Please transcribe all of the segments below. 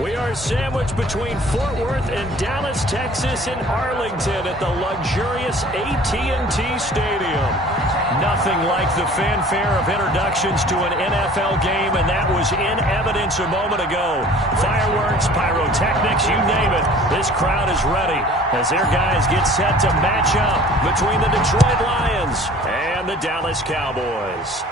We are sandwiched between Fort Worth and Dallas, Texas, and Arlington at the luxurious AT&T Stadium. Nothing like the fanfare of introductions to an NFL game, and that was in evidence a moment ago. Fireworks, pyrotechnics, you name it. This crowd is ready as their guys get set to match up between the Detroit Lions and the Dallas Cowboys.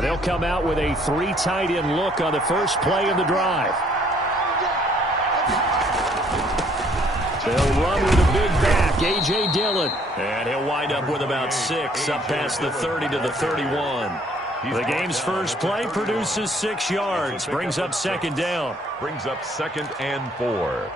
They'll come out with a three tight end look on the first play of the drive. They'll run with a big back, A.J. Dillon. And he'll wind up with about 6 up past the 30 to the 31. The game's first play produces 6 yards, brings up second down. Brings up 2nd and 4.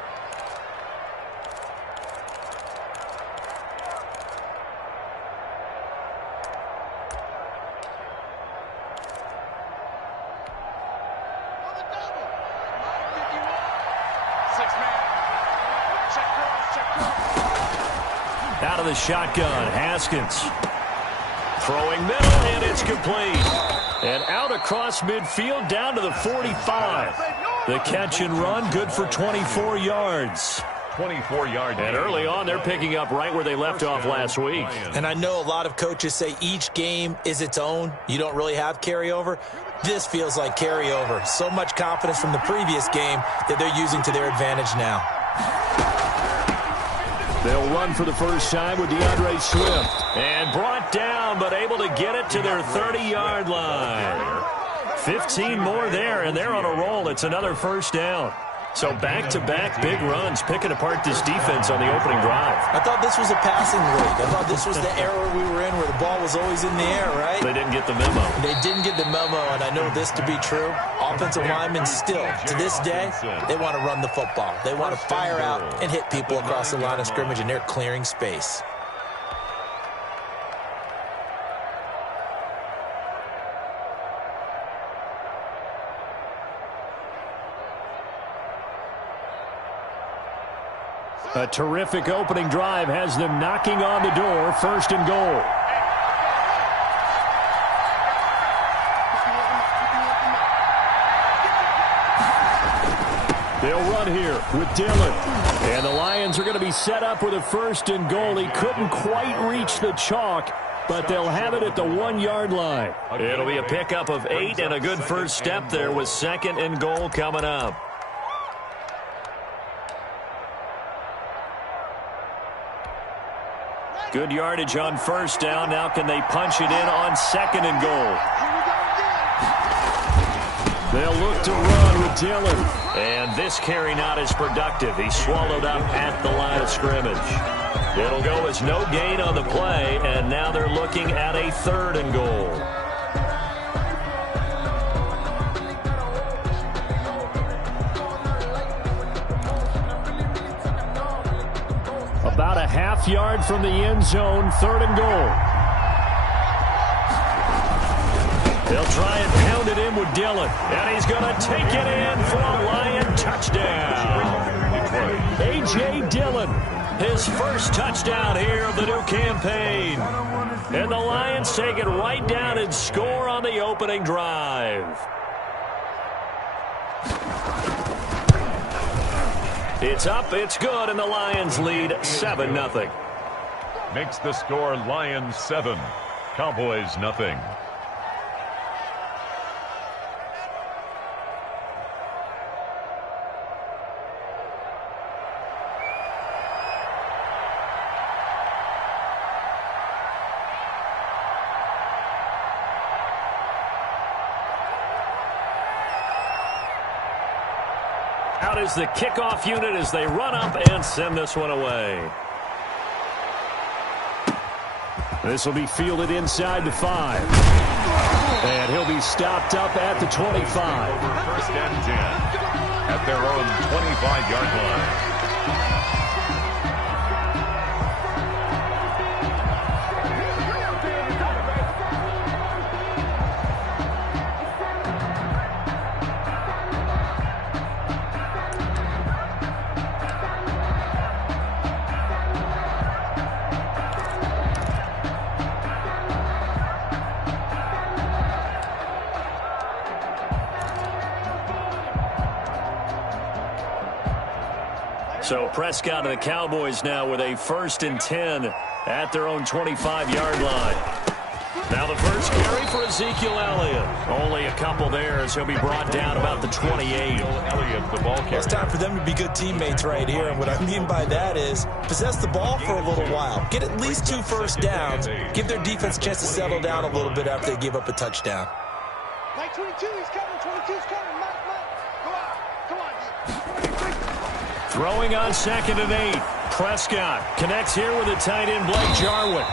Out of the shotgun, Haskins. Throwing middle, and it's complete. And out across midfield, down to the 45. The catch and run, good for 24 yards. 24-yard. And early on, they're picking up right where they left off last week. And I know a lot of coaches say each game is its own. You don't really have carryover. This feels like carryover. So much confidence from the previous game that they're using to their advantage now. They'll run for the first time with DeAndre Swift. And brought down, but able to get it to their 30-yard line. 15 more there, and they're on a roll. It's another first down. So back-to-back big runs, picking apart this defense on the opening drive. I thought this was a passing league. I thought this was the era we were in where the ball was always in the air, right? They didn't get the memo. They didn't get the memo, and I know this to be true. Offensive linemen still, to this day, they want to run the football. They want to fire out and hit people across the line of scrimmage, and they're clearing space. A terrific opening drive has them knocking on the door, 1st and goal. They'll run here with Dillon. And the Lions are going to be set up with a 1st and goal. He couldn't quite reach the chalk, but they'll have it at the 1-yard line. It'll be a pickup of 8 and a good first step there with 2nd and goal coming up. Good yardage on first down. Now can they punch it in on 2nd and goal? They'll look to run with Dillon. And this carry not as productive. He's swallowed up at the line of scrimmage. It'll go as no gain on the play, and now they're looking at a 3rd and goal. About a half yard from the end zone, 3rd and goal. They'll try and pound it in with Dillon. And he's going to take it in for a Lion touchdown. A.J. Dillon, his first touchdown here of the new campaign. And the Lions take it right down and score on the opening drive. It's up, it's good, and the Lions lead 7-0. Makes the score Lions 7, Cowboys nothing. Out is the kickoff unit as they run up and send this one away. This will be fielded inside the 5. And he'll be stopped up at the 25. 1st and 10. at their own 25-yard line. So Prescott and the Cowboys now with a 1st and 10 at their own 25-yard line. Now the first carry for Ezekiel Elliott. Only a couple there as he'll be brought down about the 28. Elliott, the ball carrier. It's time for them to be good teammates right here. And what I mean by that is possess the ball for a little while. Get at least 2 first downs. Give their defense a chance to settle down a little bit after they give up a touchdown. Mike 22, he's coming. 22's coming. Mike. Go out. Come on. Throwing on 2nd and 8. Prescott connects here with the tight end Blake Jarwin.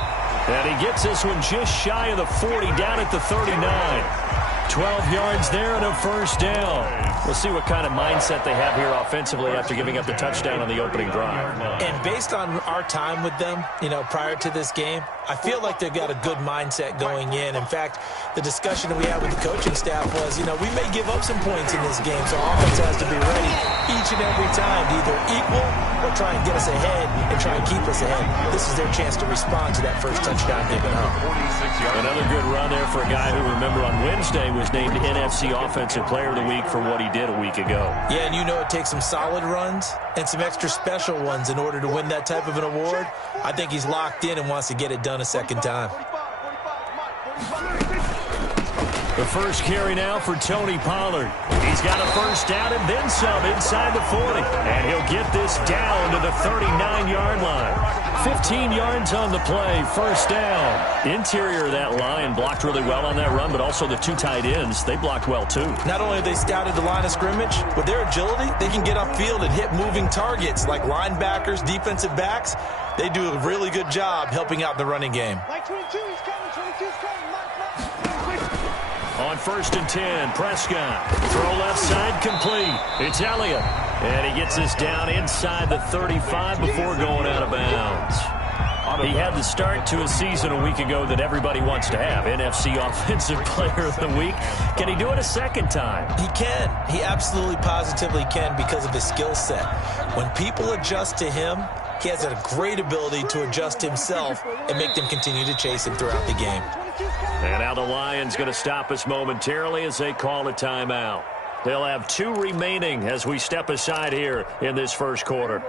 And he gets this one just shy of the 40, down at the 39. 12 yards there and a first down. We'll see what kind of mindset they have here offensively after giving up the touchdown on the opening drive. And based on our time with them, prior to this game, I feel like they've got a good mindset going in. In fact, the discussion that we had with the coaching staff was, we may give up some points in this game, so offense has to be ready each and every time to either equal or try and get us ahead and try and keep us ahead. This is their chance to respond to that first touchdown given up. Another good run there for a guy who, remember, on Wednesday was named NFC Offensive Player of the Week for what he did a week ago. Yeah, and it takes some solid runs and some extra special ones in order to win that type of an award. I think he's locked in and wants to get it done a second time. The first carry now for Tony Pollard. He's got a first down and then some inside the 40. And he'll get this down to the 39-yard line. 15 yards on the play, first down. Interior of that line blocked really well on that run, but also the 2 tight ends, they blocked well too. Not only have they scouted the line of scrimmage, with their agility, they can get upfield and hit moving targets like linebackers, defensive backs. They do a really good job helping out the running game. Mike 22, he's coming. 22's coming. Mike. On 1st and 10, Prescott. Throw left side complete. It's Elliott. And he gets this down inside the 35 before going out of bounds. He had the start to a season a week ago that everybody wants to have. NFC Offensive Player of the Week. Can he do it a second time? He can. He absolutely positively can because of his skill set. When people adjust to him, he has a great ability to adjust himself and make them continue to chase him throughout the game. And now the Lions going to stop us momentarily as they call a timeout. They'll have 2 remaining as we step aside here in this first quarter.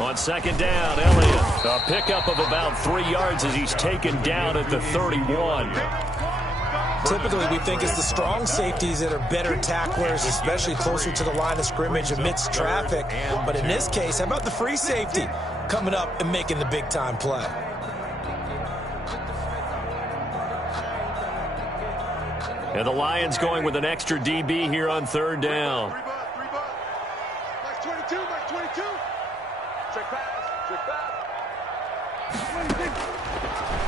On 2nd down, Elliott. A pickup of about 3 yards as he's taken down at the 31. Typically, we think it's the strong safeties that are better tacklers, especially closer to the line of scrimmage amidst traffic. But in this case, how about the free safety coming up and making the big-time play? And the Lions going with an extra DB here on 3rd down. Mike 22, Mike 22. Check pass.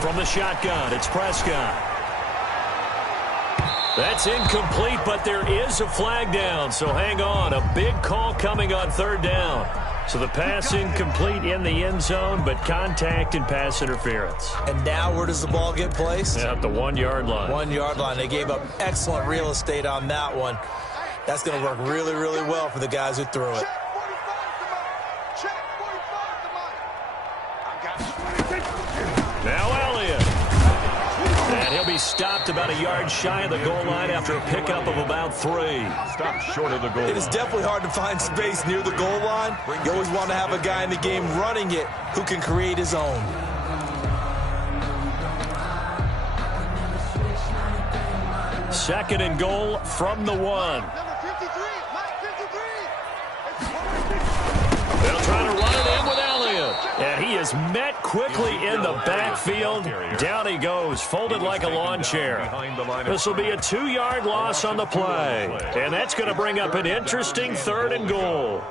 From the shotgun, it's Prescott. That's incomplete, but there is a flag down, so hang on. A big call coming on 3rd down. So the pass incomplete in the end zone, but contact and pass interference. And now where does the ball get placed? At the 1-yard line. 1-yard line. They gave up excellent real estate on that one. That's going to work really, really well for the guys who threw it. Now Elliott. And he'll be stopped about a yard shy of the goal line after a pickup of about 3. Stopped short of the goal. It is definitely hard to find space near the goal line. You always want to have a guy in the game running it who can create his own. Second and goal from the 1. Number 53, Mike 53. They'll try to run it in with Elliott. And he is met quickly in the backfield. Down he goes, folded like a lawn chair. This will be a 2-yard loss on the play. And that's going to bring up an interesting 3rd and goal.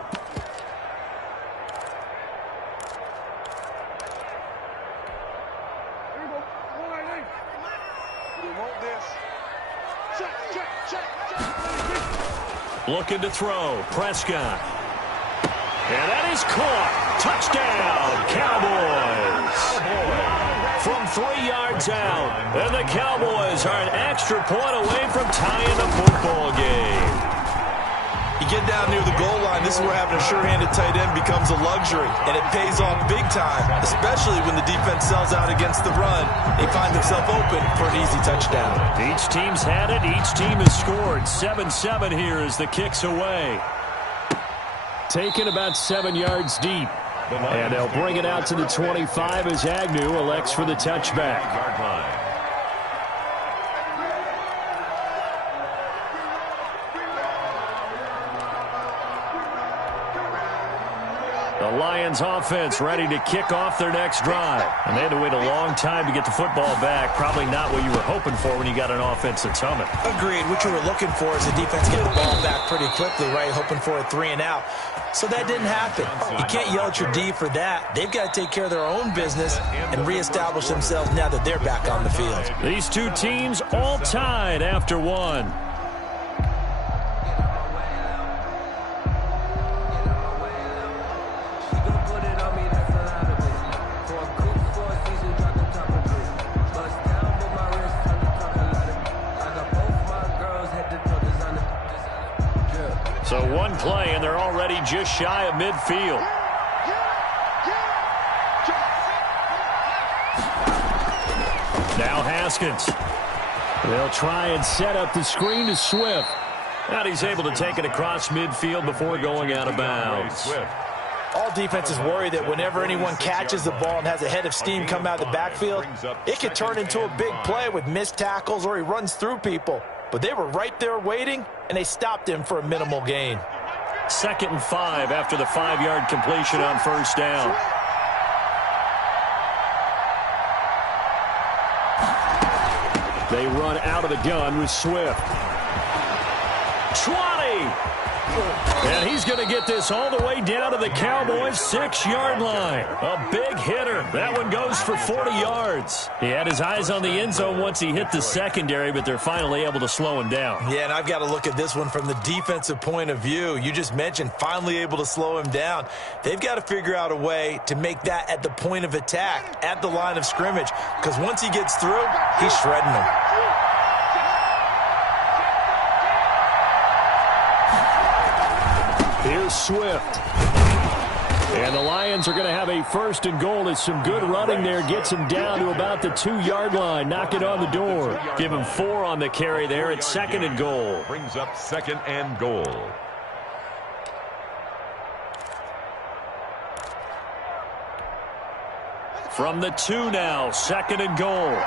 want this. Check. Looking to throw. Prescott. And that is caught. Touchdown, Cowboys. From 3 yards out. And the Cowboys are an extra point away from tying the football game. You get down near the goal line, this is where having a sure-handed tight end becomes a luxury, and it pays off big time, especially when the defense sells out against the run. They find themselves open for an easy touchdown. Each team's had it. Each team has scored. 7-7 here as the kick's away. Taken about 7 yards deep. And they'll bring it out to the 25 as Agnew elects for the touchback. The Lions offense ready to kick off their next drive. And they had to wait a long time to get the football back. Probably not what you were hoping for when you got an offense that's humming. Agreed. What you were looking for is the defense get the ball back pretty quickly, right? Hoping for a 3-and-out. So that didn't happen. You can't yell at your D for that. They've got to take care of their own business and reestablish themselves now that they're back on the field. These two teams all tied after one. So one play, and they're already just shy of midfield. Now Haskins. They'll try and set up the screen to Swift. And he's able to take it across midfield before going out of bounds. All defenses worry that whenever anyone catches the ball and has a head of steam come out of the backfield, it could turn into a big play with missed tackles or he runs through people. But they were right there waiting, and they stopped him for a minimal gain. 2nd and 5 after the 5-yard completion on first down. They run out of the gun with Swift. 20! And he's going to get this all the way down to the Cowboys' 6-yard line. A big hitter. That one goes for 40 yards. He had his eyes on the end zone once he hit the secondary, but they're finally able to slow him down. Yeah, and I've got to look at this one from the defensive point of view. You just mentioned finally able to slow him down. They've got to figure out a way to make that at the point of attack, at the line of scrimmage, because once he gets through, he's shredding them. Here's Swift. And the Lions are going to have a 1st and goal as some good running there gets him down to about the 2-yard line. Knock it on the door. Give him 4 on the carry there at 2nd and goal. Brings up 2nd and goal. From the 2 now, 2nd and goal.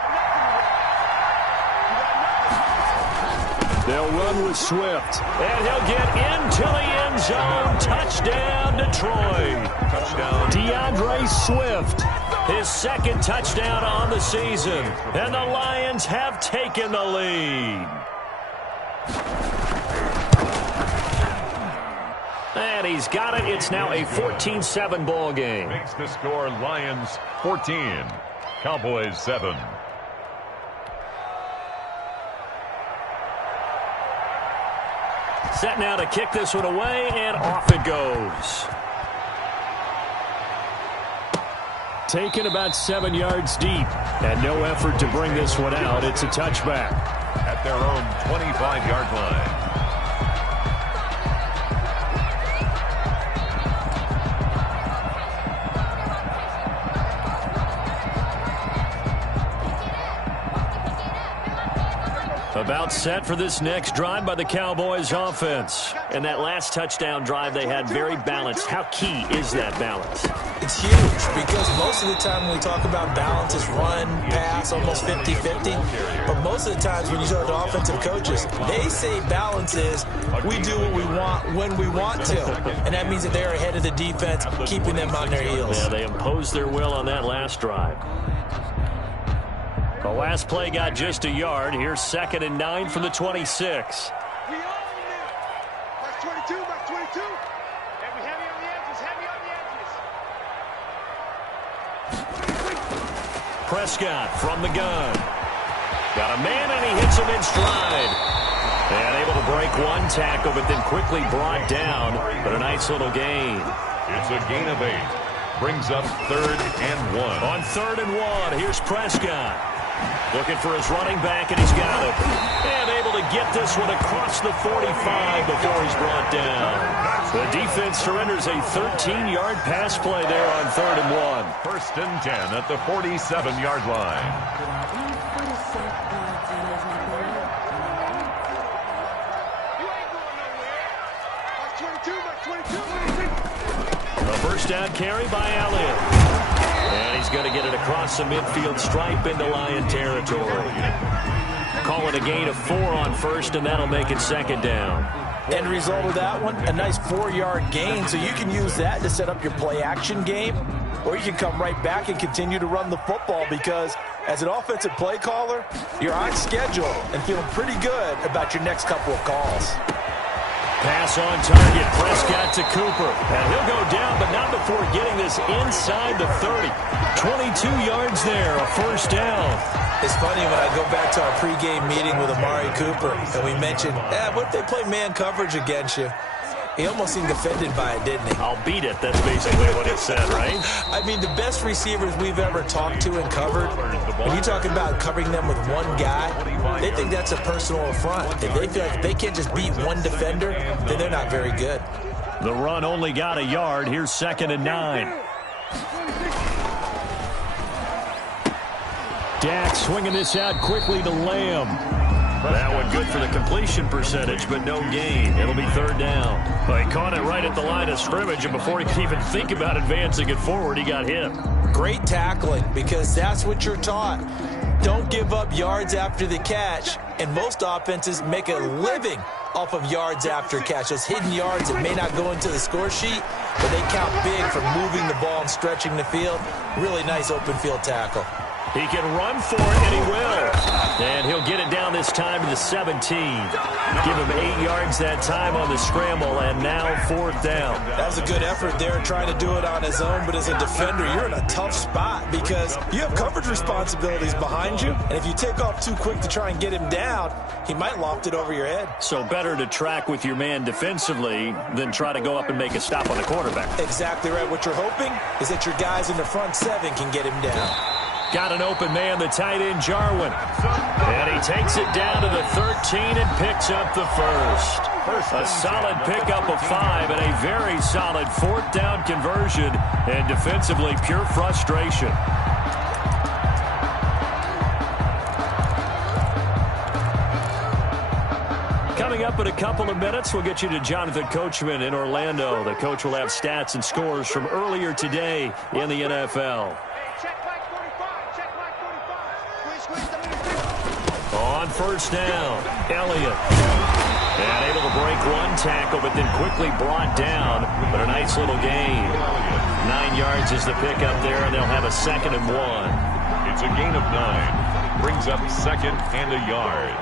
They'll run with Swift. And he'll get into the end zone. Touchdown, Detroit. Touchdown. DeAndre Swift. His 2nd touchdown on the season. And the Lions have taken the lead. And he's got it. It's now a 14-7 ball game. Makes the score Lions 14, Cowboys 7. Set now to kick this one away, and off it goes. Taken about 7 yards deep, and no effort to bring this one out. It's a touchback. At their own 25-yard line. About set for this next drive by the Cowboys offense. And that last touchdown drive they had very balanced. How key is that balance? It's huge because most of the time when we talk about balance, it's run, pass, almost 50-50. But most of the times when you talk to offensive coaches, they say balance is we do what we want when we want to. And that means that they're ahead of the defense, keeping them on their heels. Yeah, they imposed their will on that last drive. The last play got just a yard. Here's 2nd and 9 from the 26. We own it. Box 22, box 22. And we heavy on the edges, heavy on the edges. Prescott from the gun. Got a man, and he hits him in stride. And able to break one tackle, but then quickly brought down. But a nice little gain. It's a gain of 8. Brings up 3rd and 1. On 3rd and 1, here's Prescott. Looking for his running back, and he's got him. And able to get this one across the 45 before he's brought down. The defense surrenders a 13-yard pass play there on 3rd and 1. 1st and 10 at the 47-yard line. A first down carry by Elliott. And he's going to get it across the midfield stripe into Lion territory. Call it a gain of 4 on 1st, and that'll make it 2nd down. End result of that one, a nice 4-yard gain. So you can use that to set up your play-action game, or you can come right back and continue to run the football because as an offensive play caller, you're on schedule and feeling pretty good about your next couple of calls. Pass on target, Prescott to Cooper. And he'll go down, but not before getting this inside the 30. 22 yards there, a first down. It's funny when I go back to our pregame meeting with Amari Cooper, and we mentioned, what if they play man coverage against you? He almost seemed offended by it, didn't he? I'll beat it. That's basically what he said, right? I mean, the best receivers we've ever talked to and covered, when you talk about covering them with one guy, they think that's a personal affront. If they feel like they can't just beat one defender, then they're not very good. The run only got a yard. Here's 2nd and 9. Dak swinging this out quickly to Lamb. That one good for the completion percentage, but no gain. It'll be 3rd down. Well, he caught it right at the line of scrimmage, and before he could even think about advancing it forward, he got hit. Great tackling, because that's what you're taught. Don't give up yards after the catch, and most offenses make a living off of yards after catch. Those hidden yards that may not go into the score sheet, but they count big for moving the ball and stretching the field. Really nice open field tackle. He can run for it, and he will. And he'll get it down this time to the 17. Give him 8 yards that time on the scramble, and now 4th down. That was a good effort there, trying to do it on his own, but as a defender, you're in a tough spot because you have coverage responsibilities behind you, and if you take off too quick to try and get him down, he might loft it over your head. So better to track with your man defensively than try to go up and make a stop on the quarterback. Exactly right. What you're hoping is that your guys in the front 7 can get him down. Got an open man, the tight end, Jarwin. And he takes it down to the 13 and picks up the first. A solid pickup of 5 and a very solid 4th down conversion. And defensively, pure frustration. Coming up in a couple of minutes, we'll get you to Jonathan Coachman in Orlando. The coach will have stats and scores from earlier today in the NFL. On 1st down, Elliott. And able to break one tackle, but then quickly brought down. But a nice little gain. 9 yards is the pickup there, and they'll have a 2nd and 1. It's a gain of 9. Brings up 2nd and a yard.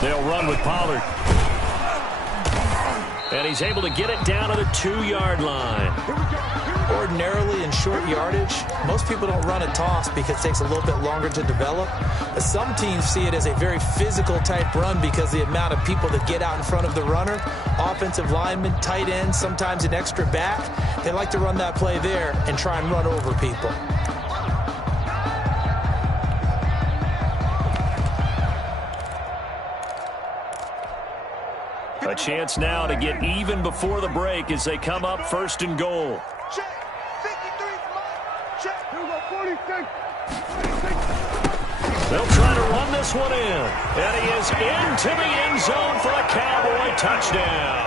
They'll run with Pollard. And he's able to get it down to the 2-yard line. Ordinarily in short yardage, most people don't run a toss because it takes a little bit longer to develop. But some teams see it as a very physical type run because the amount of people that get out in front of the runner, offensive linemen, tight ends, sometimes an extra back, they like to run that play there and try and run over people. A chance now to get even before the break as they come up 1st and goal. Check. 53. Check. Here we go. 46. They'll try to run this one in. And he is into the end zone for a Cowboy touchdown.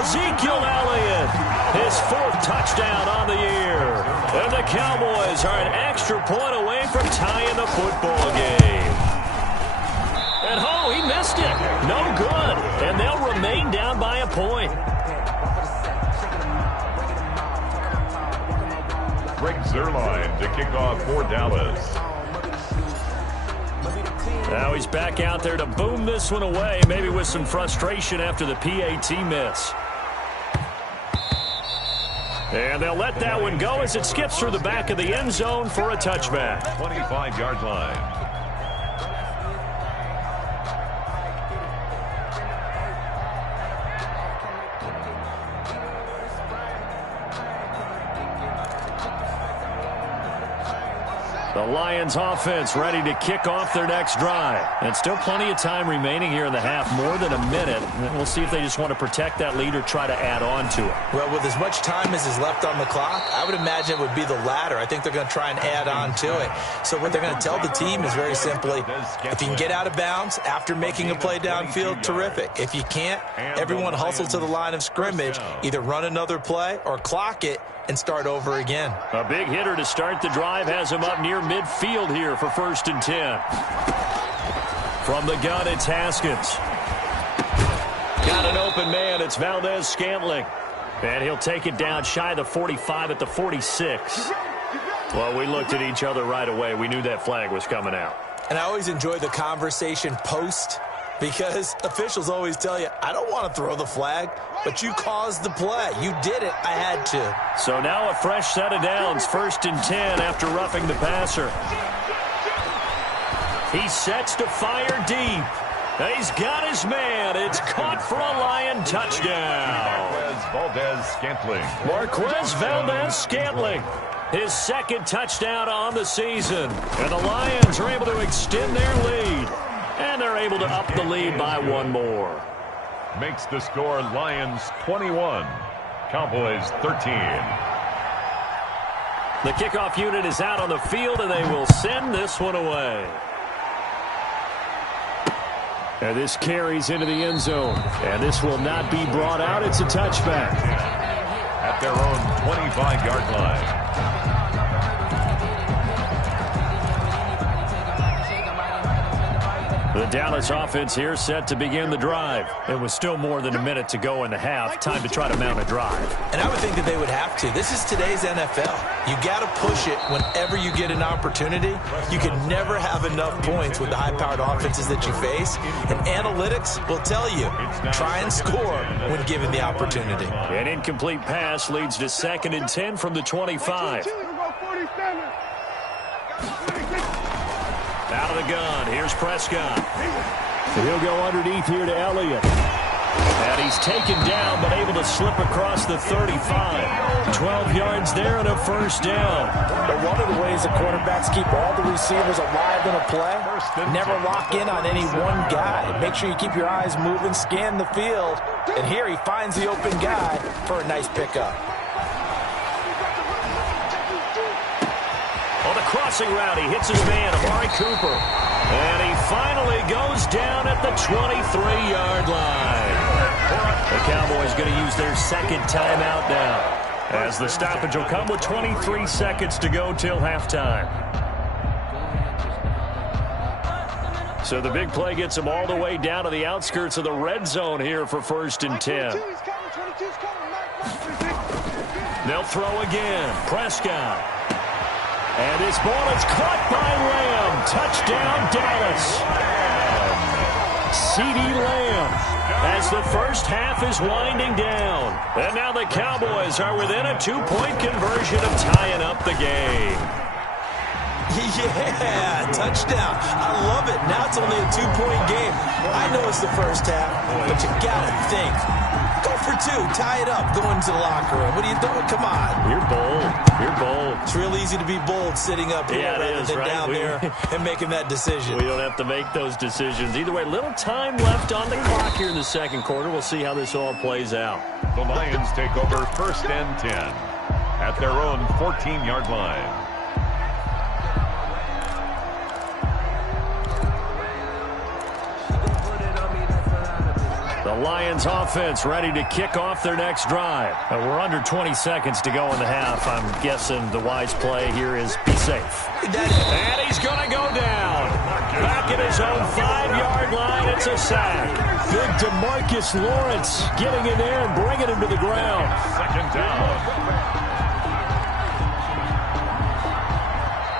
Ezekiel Elliott, his 4th touchdown on the year. And the Cowboys are an extra point away from tying the football game. And he missed it. No good. And they'll remain down by a point. Greg Zuerlein to kick off for Dallas. Now he's back out there to boom this one away, maybe with some frustration after the PAT miss. And they'll let that one go as it skips through the back of the end zone for a touchback. 25-yard line. The Lions offense ready to kick off their next drive. And still plenty of time remaining here in the half, more than a minute. And we'll see if they just want to protect that lead or try to add on to it. Well, with as much time as is left on the clock, I would imagine it would be the latter. I think they're going to try and add on to it. So what they're going to tell the team is very simply, if you can get out of bounds after making a play downfield, terrific. If you can't, everyone hustle to the line of scrimmage, either run another play or clock it and start over again. A big hitter to start the drive has him up near midfield here for 1st and 10. From the gun, it's Haskins. Got an open man. It's Valdez-Scantling. And he'll take it down shy of the 45 at the 46. Well, we looked at each other right away. We knew that flag was coming out. And I always enjoy the conversation post, because officials always tell you, I don't want to throw the flag, but you caused the play. You did it. I had to. So now a fresh set of downs, 1st and 10 after roughing the passer. He sets to fire deep. He's got his man. It's caught for a Lion touchdown. Marquez Valdez-Scantling. His 2nd touchdown on the season. And the Lions are able to extend their lead. And they're able to up the lead by one more. Makes the score Lions 21, Cowboys 13. The kickoff unit is out on the field, and they will send this one away. And this carries into the end zone. And this will not be brought out. It's a touchback. At their own 25-yard line. The Dallas offense here set to begin the drive. It was still more than a minute to go in the half. Time to try to mount a drive. And I would think that they would have to. This is today's NFL. You got to push it whenever you get an opportunity. You can never have enough points with the high-powered offenses that you face. And analytics will tell you, try and score when given the opportunity. An incomplete pass leads to 2nd and 10 from the 25. Out of the gun, here's Prescott. He'll go underneath here to Elliott. And he's taken down, but able to slip across the 35. 12 yards there and a 1st down. But one of the ways the quarterbacks keep all the receivers alive in a play, never lock in on any one guy. Make sure you keep your eyes moving, scan the field. And here he finds the open guy for a nice pickup. On the crossing route, he hits his man, Amari Cooper. And he finally goes down at the 23-yard line. The Cowboys going to use their 2nd timeout now, as the stoppage will come with 23 seconds to go till halftime. So the big play gets them all the way down to the outskirts of the red zone here for 1st and 10. They'll throw again. Prescott. And this ball is caught by Lamb. Touchdown, Dallas. CeeDee Lamb as the first half is winding down. And now the Cowboys are within a 2-point conversion of tying up the game. Yeah, touchdown. I love it. Now it's only a 2-point game. I know it's the first half, but you got to think. Go for 2. Tie it up. Go into the locker room. What are you doing? Come on. You're bold. You're bold. It's real easy to be bold sitting up here rather than down there and making that decision. We don't have to make those decisions. Either way, little time left on the clock here in the 2nd quarter. We'll see how this all plays out. The Lions take over 1st and 10 at their own 14-yard line. The Lions offense ready to kick off their next drive. We're under 20 seconds to go in the half. I'm guessing the wise play here is be safe. And he's going to go down. Back at his own 5-yard line, it's a sack. Big DeMarcus Lawrence getting in there and bringing him to the ground. 2nd down.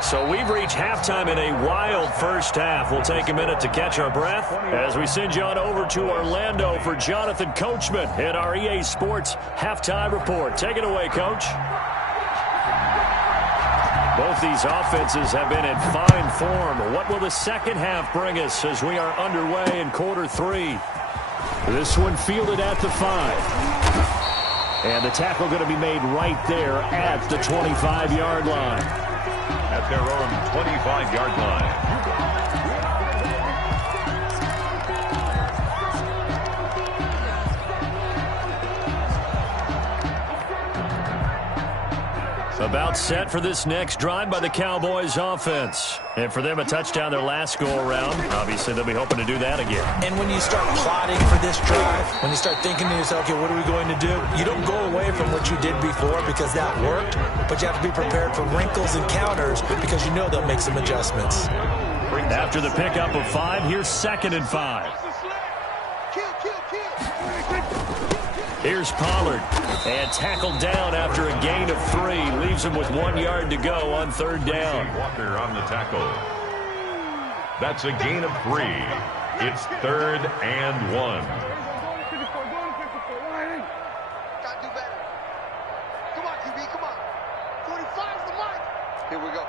So we've reached halftime in a wild first half. We'll take a minute to catch our breath as we send you on over to Orlando for Jonathan Coachman in our EA Sports Halftime Report. Take it away, Coach. Both these offenses have been in fine form. What will the second half bring us as we are underway in quarter 3? This one fielded at the 5. And the tackle going to be made right there at the 25-yard line. At their own 25-yard line. About set for this next drive by the Cowboys offense. And for them, a touchdown their last go-around. Obviously, they'll be hoping to do that again. And when you start plotting for this drive, when you start thinking to yourself, okay, what are we going to do? You don't go away from what you did before because that worked, but you have to be prepared for wrinkles and counters because you know they'll make some adjustments. After the pickup of 5, here's 2nd and 5. Here's Pollard, and tackled down after a gain of 3. Leaves him with 1 yard to go on 3rd down. Walker on the tackle. That's a gain of 3. It's 3rd and 1. Gotta do better. Come on, QB, come on. 45's the mark. Here we go.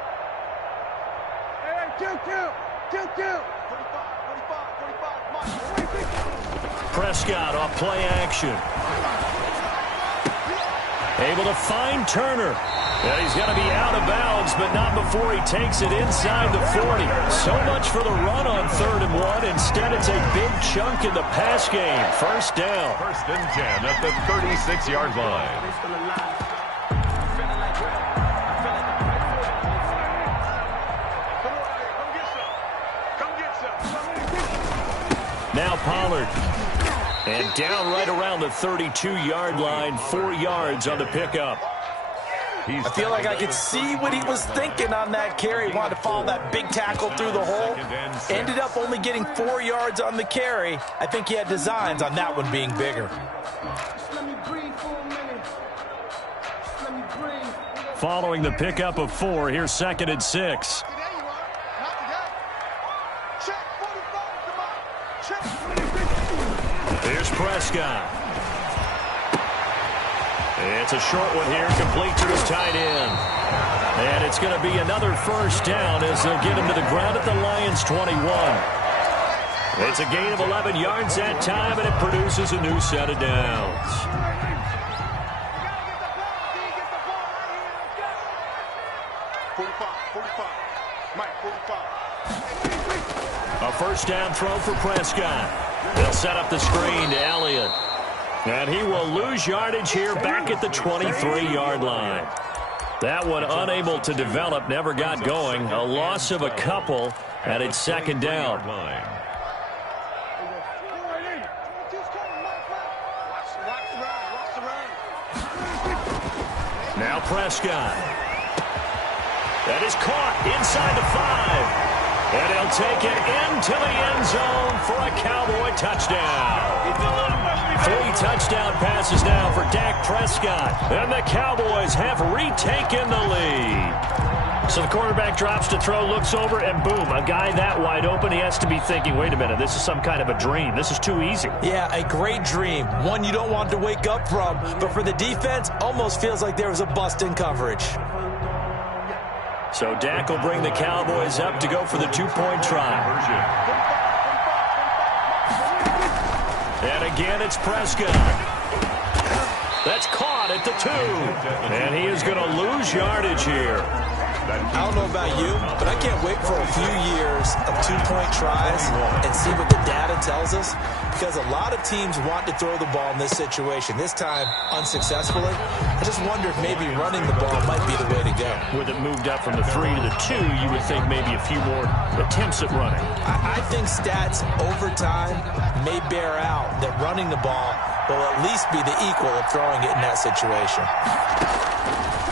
Hey, 2-2. 45, mark. Prescott off play action. Able to find Turner. And he's going to be out of bounds, but not before he takes it inside the 40. So much for the run on 3rd and 1. Instead, it's a big chunk in the pass game. 1st down. 1st and 10 at the 36-yard line. Now Pollard. And down right around the 32-yard line, 4 yards on the pickup. I feel like I could see what he was thinking on that carry. He wanted to follow that big tackle through the hole. Ended up only getting 4 yards on the carry. I think he had designs on that one being bigger. Following the pickup of 4, here's 2nd and 6. Here's Prescott. It's a short one here, complete to his tight end. And it's going to be another 1st down as they'll get him to the ground at the Lions' 21. It's a gain of 11 yards that time, and it produces a new set of downs. A 1st down throw for Prescott. They'll set up the screen to Elliott. And he will lose yardage here back at the 23-yard line. That one unable to develop, never got going. A loss of a couple, and it's 2nd down. Now Prescott. That is caught inside the 5. And he'll take it into the end zone for a Cowboy touchdown. 3 touchdown passes now for Dak Prescott. And the Cowboys have retaken the lead. So the quarterback drops to throw, looks over, and boom, a guy that wide open, he has to be thinking, wait a minute, this is some kind of a dream. This is too easy. Yeah, a great dream. One you don't want to wake up from. But for the defense, almost feels like there was a bust in coverage. So Dak will bring the Cowboys up to go for the 2-point try. And again, it's Prescott. That's caught at the 2. And he is going to lose yardage here. I don't know about you, but I can't wait for a few years of 2-point tries and see what the data tells us, because a lot of teams want to throw the ball in this situation. This time, unsuccessfully. I just wonder if maybe running the ball might be the way to go. With it moved up from the 3 to the 2, you would think maybe a few more attempts at running. I think stats over time may bear out that running the ball will at least be the equal of throwing it in that situation.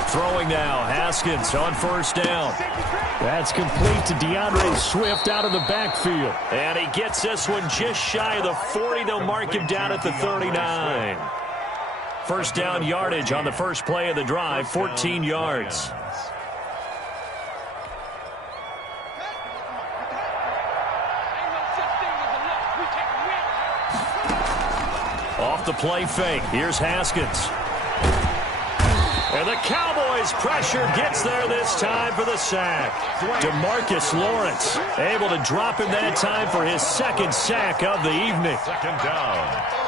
Throwing now, Haskins on 1st down. That's complete to DeAndre Swift out of the backfield. And he gets this one just shy of the 40. They'll mark him down at the 39. 1st down yardage on the first play of the drive, 14 yards. Off the play fake. Here's Haskins. And the Cowboys' pressure gets there this time for the sack. DeMarcus Lawrence able to drop him that time for his second sack of the evening. Second down.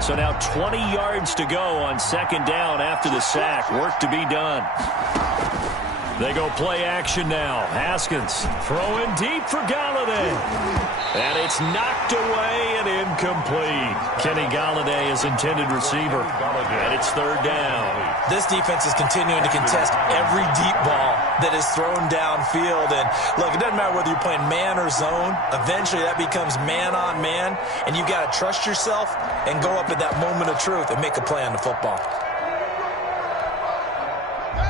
So now 20 yards to go on second down after the sack. Work to be done. They go play action now. Haskins throwing deep for Galladay. And it's knocked away and incomplete. Kenny Galladay is intended receiver. And it's third down. This defense is continuing to contest every deep ball that is thrown downfield. And look, it doesn't matter whether you're playing man or zone. Eventually that becomes man on man. And you've got to trust yourself and go up at that moment of truth and make a play on the football.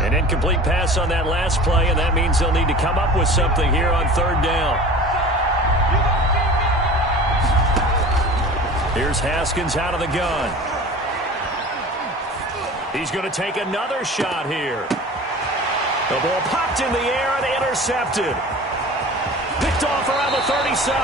An incomplete pass on that last play, and that means they'll need to come up with something here on third down. Here's Haskins out of the gun. He's going to take another shot here. The ball popped in the air and intercepted. Picked off around the 37.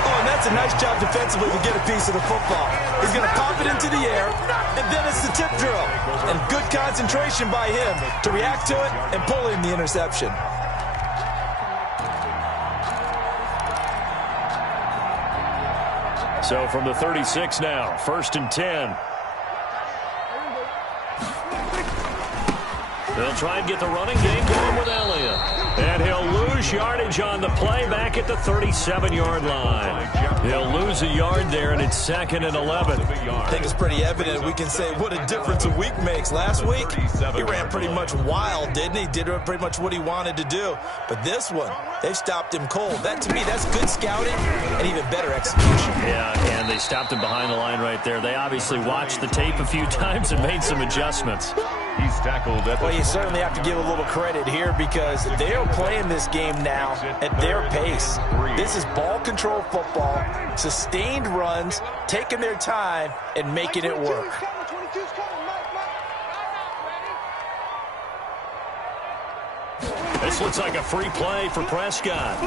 Oh, and that's a nice job defensively to get a piece of the football. He's going to pop it into the air, and then it's the tip drill. And good concentration by him to react to it and pull in the interception. So from the 36 now, 1st and 10. They'll try and get the running game going with Elliott. And he'll lose yardage on the play back at the 37-yard line. He'll lose a yard there, and it's 2nd and 11. I think it's pretty evident. We can say what a difference a week makes. Last week, he ran pretty much wild, didn't he? Did pretty much what he wanted to do. But this one, they stopped him cold. That, to me, that's good scouting and even better execution. Yeah, and they stopped him behind the line right there. They obviously watched the tape a few times and made some adjustments. He's tackled at the... Well, you certainly have to give a little credit here because they are playing this game now at their pace. This is ball control football, sustained runs, taking their time and making it work. This looks like a free play for Prescott.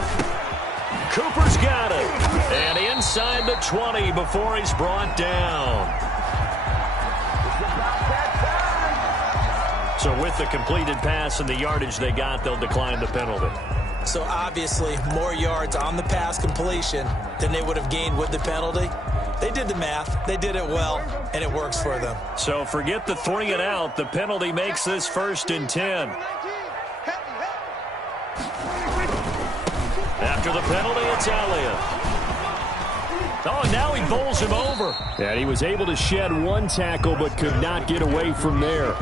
Cooper's got it. And inside the 20 before he's brought down. So with the completed pass and the yardage they got, they'll decline the penalty. So obviously more yards on the pass completion than they would have gained with the penalty. They did the math. They did it well, and it works for them. So forget the 3 and out. The penalty makes this 1st and 10. After the penalty, it's Elliott. Oh, now he bowls him over. And he was able to shed one tackle but could not get away from there.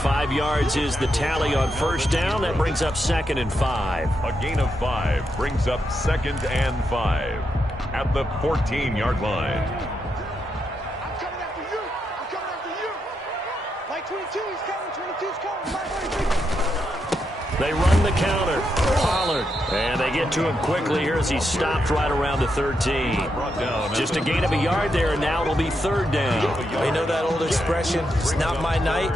5 yards is the tally on first down. That brings up 2nd and 5. A gain of 5 brings up 2nd and 5 at the 14-yard line. I'm coming after you. I'm coming after you. Like 22, he's coming. 22's coming. Like 22. They run the counter. Pollard. And they get to him quickly here as he's stopped right around the 13. Just a gain of a yard there, and now it'll be 3rd down. You know that old expression, it's not my night?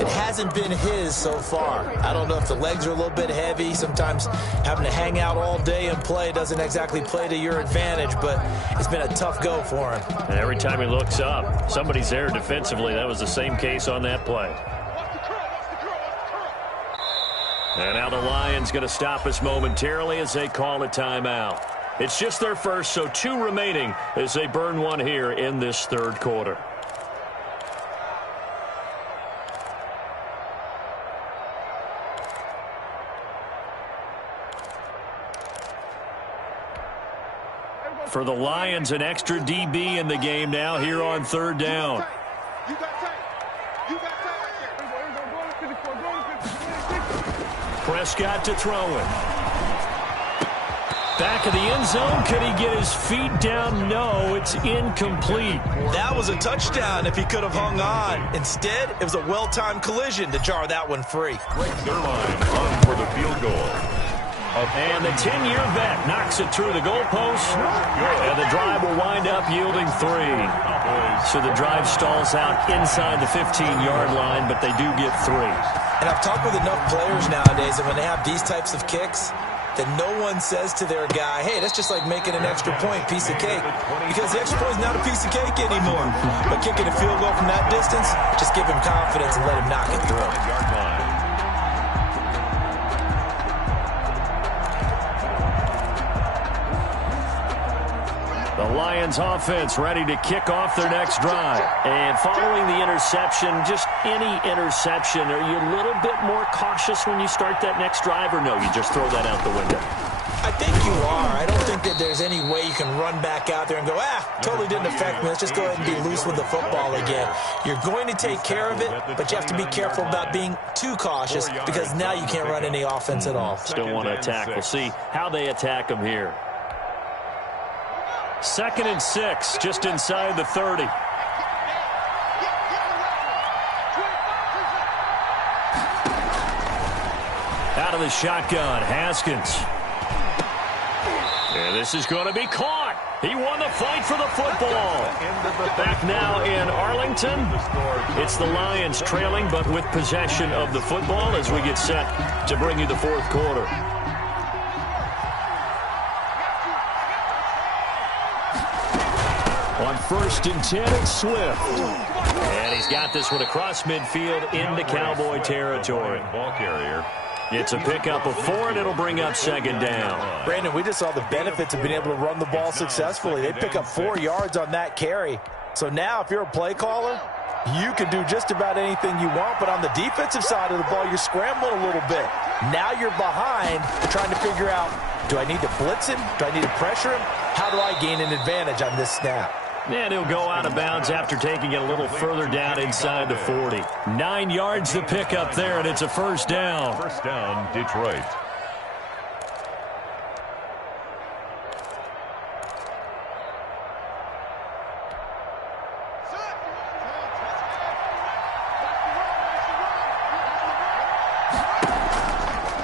It hasn't been his so far. I don't know if the legs are a little bit heavy. Sometimes having to hang out all day and play doesn't exactly play to your advantage, but it's been a tough go for him. And every time he looks up, somebody's there defensively. That was the same case on that play. And now the Lions going to stop us momentarily as they call a timeout. It's just their first, so 2 remaining as they burn one here in this 3rd quarter. For the Lions, an extra DB in the game now here on 3rd down. Prescott to throw it. Back of the end zone. Could he get his feet down? No, it's incomplete. That was a touchdown if he could have hung on. Instead, it was a well-timed collision to jar that one free. Zerline on for the field goal. And the 10-year vet knocks it through the goalpost. And the drive will wind up yielding 3. So the drive stalls out inside the 15-yard line, but they do get 3. And I've talked with enough players nowadays that when they have these types of kicks, that no one says to their guy, hey, that's just like making an extra point, piece of cake. Because the extra point is not a piece of cake anymore. But kicking a field goal from that distance, just give him confidence and let him knock it through. The Lions offense ready to kick off their next drive. And following the interception, just any interception, are you a little bit more cautious when you start that next drive, or no, you just throw that out the window? I think you are. I don't think that there's any way you can run back out there and go, totally didn't affect me. Let's just go ahead and be loose with the football again. You're going to take care of it, but you have to be careful about being too cautious because now you can't run any offense at all. Still want to attack. We'll see how they attack them here. 2nd and 6, just inside the 30. Out of the shotgun, Haskins. And this is going to be caught. He won the fight for the football. Back now in Arlington. It's the Lions trailing, but with possession of the football as we get set to bring you the fourth quarter. On 1st and 10, it's Swift. And he's got this one across midfield into Cowboy territory. Ball carrier. It's a pickup of 4, and it'll bring up 2nd down. Brandon, we just saw the benefits of being able to run the ball successfully. They pick up 4 yards on that carry. So now if you're a play caller, you can do just about anything you want, but on the defensive side of the ball, you're scrambling a little bit. Now you're behind, trying to figure out, do I need to blitz him? Do I need to pressure him? How do I gain an advantage on this snap? And he'll go out of bounds after taking it a little further down inside the 40. 9 yards to pick up there, and it's a 1st down. 1st down, Detroit.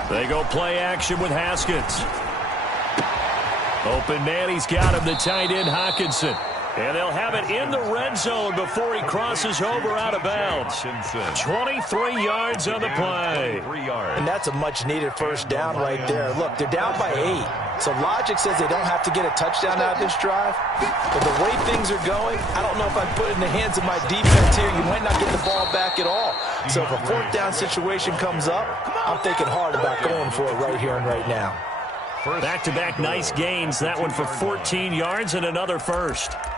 They go play action with Haskins. Open man, he's got him, the tight end Hockenson. And they'll have it in the red zone before he crosses over out of bounds. 23 yards on the play. And that's a much-needed 1st down right there. Look, they're down by 8. So logic says they don't have to get a touchdown out of this drive. But the way things are going, I don't know if I'd put it in the hands of my defense here. You might not get the ball back at all. So if a 4th down situation comes up, I'm thinking hard about going for it right here and right now. Back-to-back nice gains. That one for 14 yards and another 1st.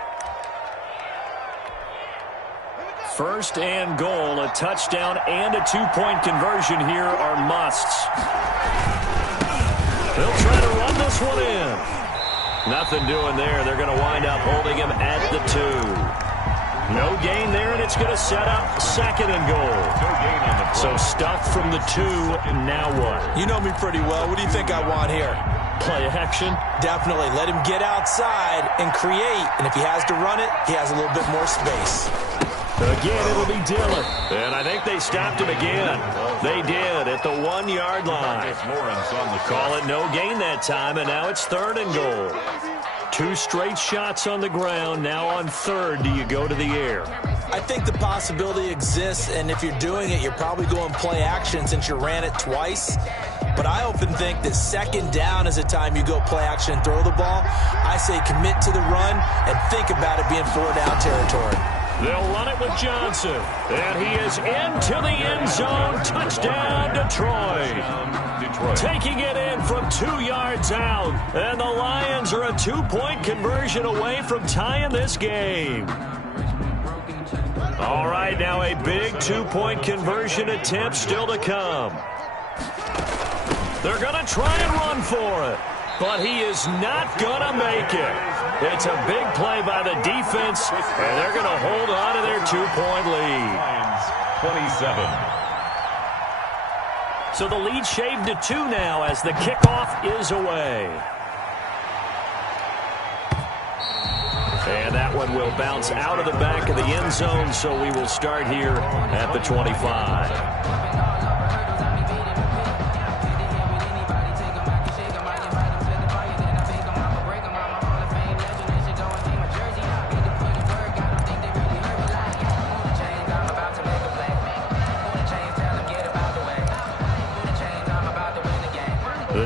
1st and goal, a touchdown and a 2-point conversion here are musts. They'll try to run this one in. Nothing doing there. They're going to wind up holding him at the 2. No gain there, and it's going to set up 2nd and goal. No gain on the So stuffed from the 2, now what? You know me pretty well. What do you think I want here? Play action? Definitely. Let him get outside and create. And if he has to run it, he has a little bit more space. Again, it'll be Dillon. And I think they stopped him again. They did at the 1-yard line. Call it no gain that time, and now it's 3rd and goal. 2 straight shots on the ground. Now on 3rd, do you go to the air? I think the possibility exists, and if you're doing it, you're probably going play action since you ran it twice. But I often think that 2nd down is the time you go play action and throw the ball. I say commit to the run and think about it being 4-down territory. They'll run it with Johnson. And he is into the end zone. Touchdown, Detroit. Taking it in from 2 yards out. And the Lions are a 2-point conversion away from tying this game. All right, now a big 2-point conversion attempt still to come. They're going to try and run for it. But he is not going to make it. It's a big play by the defense, and they're going to hold on to their 2-point lead. 27. So the lead shaved to 2 now as the kickoff is away. And that one will bounce out of the back of the end zone, so we will start here at the 25.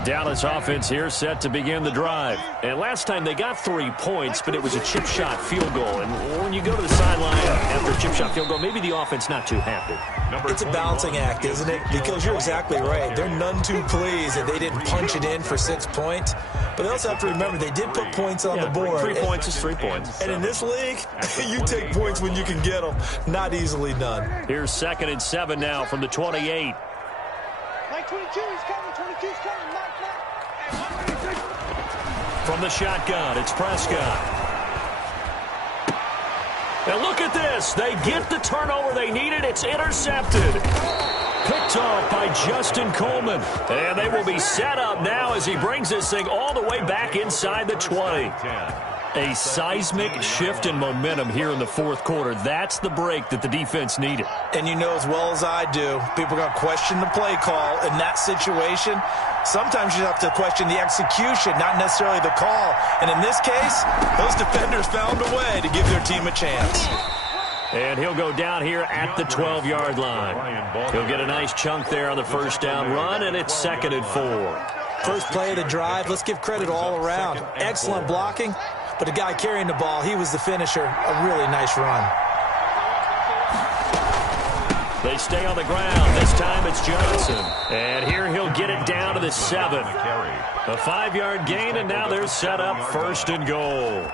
Dallas offense here set to begin the drive. And last time they got 3 points, but it was a chip shot field goal. And when you go to the sideline after a chip shot field goal, maybe the offense not too happy. It's a balancing act, isn't it? Because you're exactly right. They're none too pleased that they didn't punch it in for 6 points. But they also have to remember they did put points on the board. 3 points is 3 points. And in this league, you take points when you can get them. Not easily done. Here's 2nd and 7 now from the 28. Mike 22, he's coming. 22's coming. Mike. From the shotgun, it's Prescott. And look at this. They get the turnover they needed. It's intercepted. Picked off by Justin Coleman. And they will be set up now as he brings this thing all the way back inside the 20. A seismic shift in momentum here in the fourth quarter. That's the break that the defense needed. And you know as well as I do, people are going to question the play call in that situation. Sometimes you have to question the execution, not necessarily the call. And in this case, those defenders found a way to give their team a chance. And he'll go down here at the 12-yard line. He'll get a nice chunk there on the first down run, and it's 2nd and 4. First play of the drive, let's give credit all around. Excellent blocking, but the guy carrying the ball, he was the finisher. A really nice run. They stay on the ground. This time it's Johnson. And here he'll get it down to the 7. A 5-yard gain, and now they're set up 1st and goal.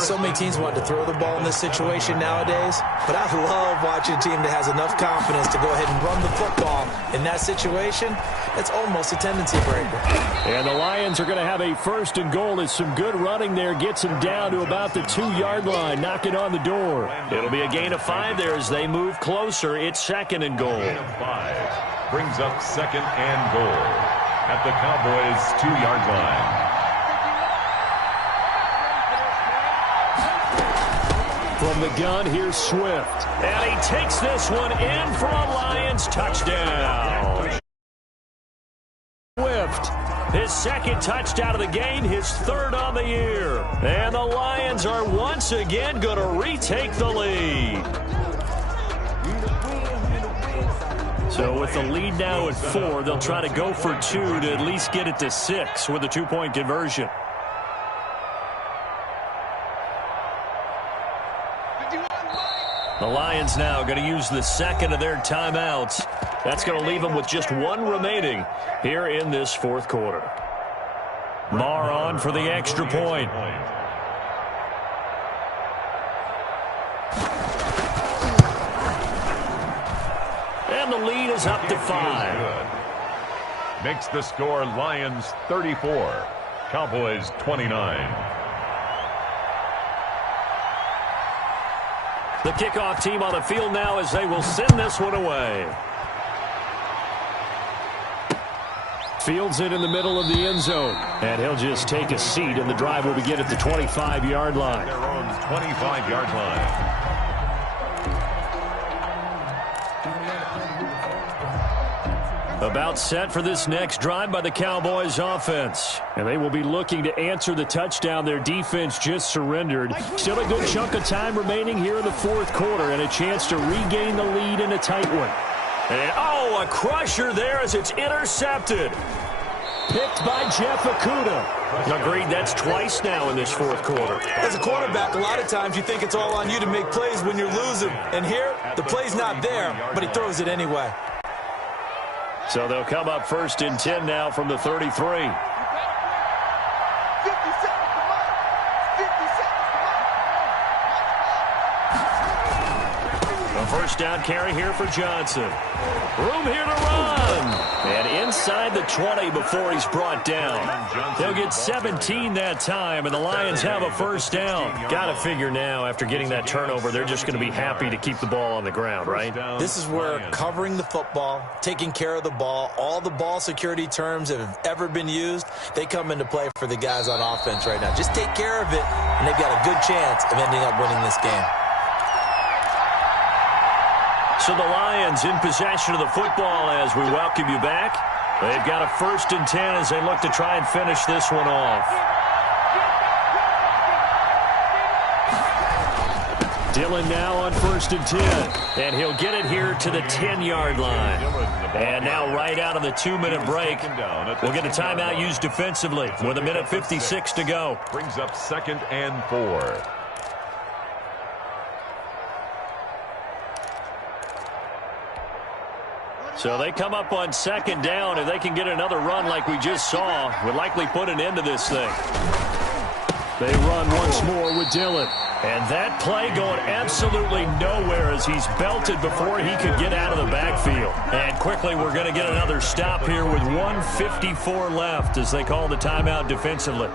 So many teams want to throw the ball in this situation nowadays, but I love watching a team that has enough confidence to go ahead and run the football. In that situation, it's almost a tendency breaker. And the Lions are going to have a 1st and goal as some good running there gets them down to about the 2-yard line, knocking on the door. It'll be a gain of 5 there as they move closer. It's 2nd and goal. Gain of 5 brings up 2nd and goal at the Cowboys' 2-yard line. From the gun, here's Swift. And he takes this one in for a Lions touchdown. Swift, his 2nd touchdown of the game, his 3rd on the year. And the Lions are once again going to retake the lead. So with the lead now at 4, they'll try to go for 2 to at least get it to 6 with a 2-point conversion. The Lions now going to use the 2nd of their timeouts. That's going to leave them with just 1 remaining here in this 4th quarter. Marr on for the extra point. And the lead is up to 5. Makes the score Lions 34, Cowboys 29. The kickoff team on the field now as they will send this one away. Fields it in the middle of the end zone. And he'll just take a seat, and the drive will begin at the 25-yard line. Their own 25-yard line. About set for this next drive by the Cowboys offense. And they will be looking to answer the touchdown their defense just surrendered. Still a good chunk of time remaining here in the 4th quarter and a chance to regain the lead in a tight one. And, a crusher there as it's intercepted. Picked by Jeff Okudah. Agreed, that's twice now in this 4th quarter. As a quarterback, a lot of times you think it's all on you to make plays when you're losing. And here, the play's not there, but he throws it anyway. So they'll come up 1st and 10 now from the 33. 50 seconds to Mike. 50 seconds to Mike. A first down carry here for Johnson. Room here to run. And inside the 20 before he's brought down. They'll get 17 that time, and the Lions have a first down. Got to figure now, after getting that turnover, they're just going to be happy to keep the ball on the ground, right? This is where covering the football, taking care of the ball, all the ball security terms that have ever been used, they come into play for the guys on offense right now. Just take care of it, and they've got a good chance of ending up winning this game. So the Lions in possession of the football as we welcome you back. They've got a 1st and 10 as they look to try and finish this one off. Dylan now on 1st and 10. And he'll get it here to the 10-yard line. And now right out of the 2-minute break, we'll get a timeout used defensively with 1:56 to go. Brings up 2nd and 4. So they come up on 2nd down. If they can get another run like we just saw, would likely put an end to this thing. They run once more with Dylan. And that play going absolutely nowhere as he's belted before he could get out of the backfield. And quickly we're going to get another stop here with 1:54 left as they call the timeout defensively.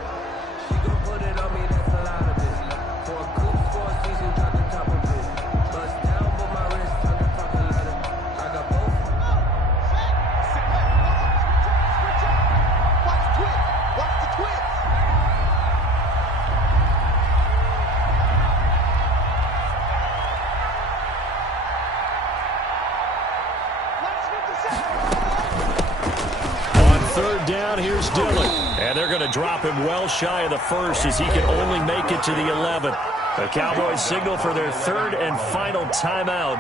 Here's Dylan. And they're going to drop him well shy of the 1st as he can only make it to the 11. The Cowboys signal for their 3rd and final timeout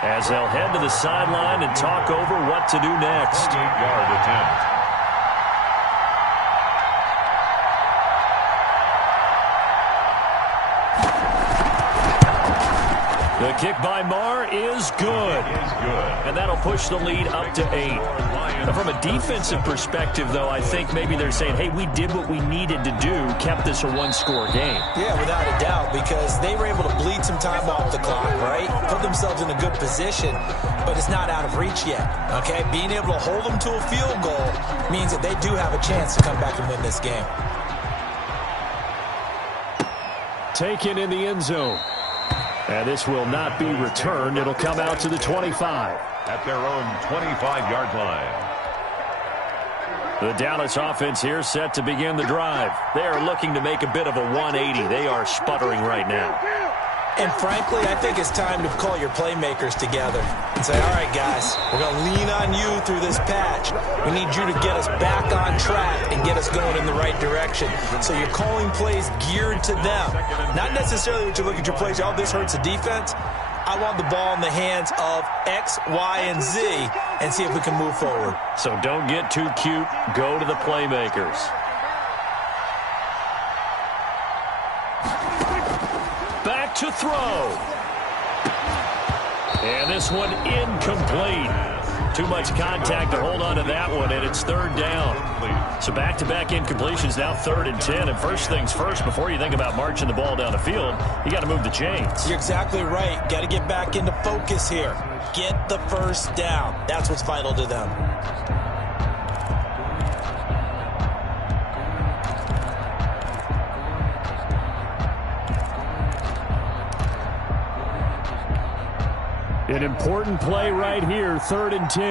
as they'll head to the sideline and talk over what to do next. 8-yard attempt. The kick by Marr is good. And that'll push the lead up to 8. Now, from a defensive perspective, though, I think maybe they're saying, hey, we did what we needed to do, kept this a one-score game. Yeah, without a doubt, because they were able to bleed some time off the clock, right? Put themselves in a good position, but it's not out of reach yet, okay? Being able to hold them to a field goal means that they do have a chance to come back and win this game. Taken in the end zone. And this will not be returned. It'll come out to the 25. At their own 25-yard line. The Dallas offense here set to begin the drive. They are looking to make a bit of a 180. They are sputtering right now. And frankly, I think it's time to call your playmakers together and say, all right, guys, we're going to lean on you through this patch. We need you to get us back on track and get us going in the right direction. So you're calling plays geared to them. Not necessarily what you look at your plays, oh, this hurts the defense. I want the ball in the hands of X, Y, and Z and see if we can move forward. So don't get too cute. Go to the playmakers. Back to throw. And this one incomplete. Too much contact to hold on to that one, and it's 3rd down. So back-to-back incompletions, now 3rd and 10. And first things first, before you think about marching the ball down the field, you got to move the chains. You're exactly right. Got to get back into focus here. Get the first down. That's what's vital to them. An important play right here, 3rd and 10.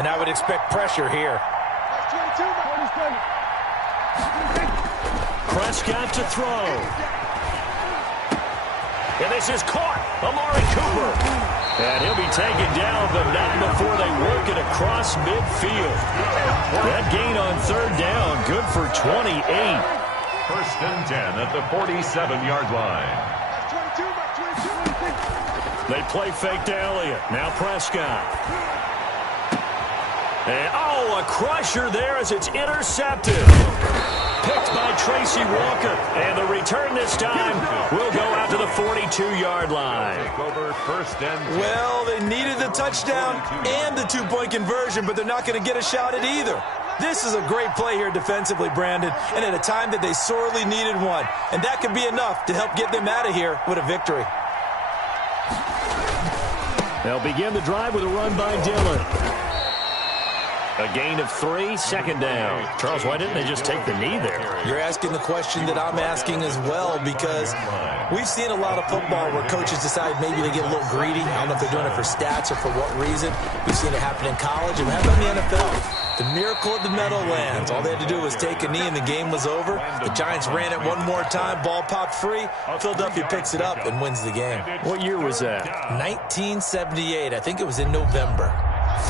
And I would expect pressure here. Prescott to throw. And this is caught. Amari Cooper. And he'll be taken down, but not before they work it across midfield. That gain on 3rd down, good for 28. 1st and 10 at the 47-yard line. They play fake to Elliott. Now Prescott. And, oh, a crusher there as it's intercepted. Picked by Tracy Walker. And the return this time will go out to the 42-yard line. Over 1st and 10. Well, they needed the touchdown and the 2-point conversion, but they're not going to get a shot at either. This is a great play here defensively, Brandon, and at a time that they sorely needed one. And that could be enough to help get them out of here with a victory. They'll begin the drive with a run by Dylan. A gain of 3, 2nd down. Charles, why didn't they just take the knee there? You're asking the question that I'm asking as well, because we've seen a lot of football where coaches decide maybe they get a little greedy. I don't know if they're doing it for stats or for what reason. We've seen it happen in college and happen in the NFL. The miracle at the Meadowlands. All they had to do was take a knee and the game was over. The Giants ran it one more time. Ball popped free. Philadelphia picks it up and wins the game. What year was that? 1978. I think it was in November.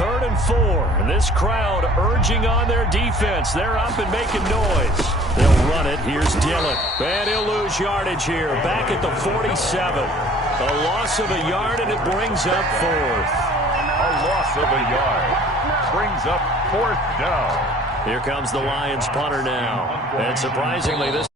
3rd and 4. And this crowd urging on their defense. They're up and making noise. They'll run it. Here's Dylan. And he'll lose yardage here. Back at the 47. A loss of a yard, and it brings up fourth. A loss of a yard brings up fourth down. Here comes the Lions punter now. And surprisingly, this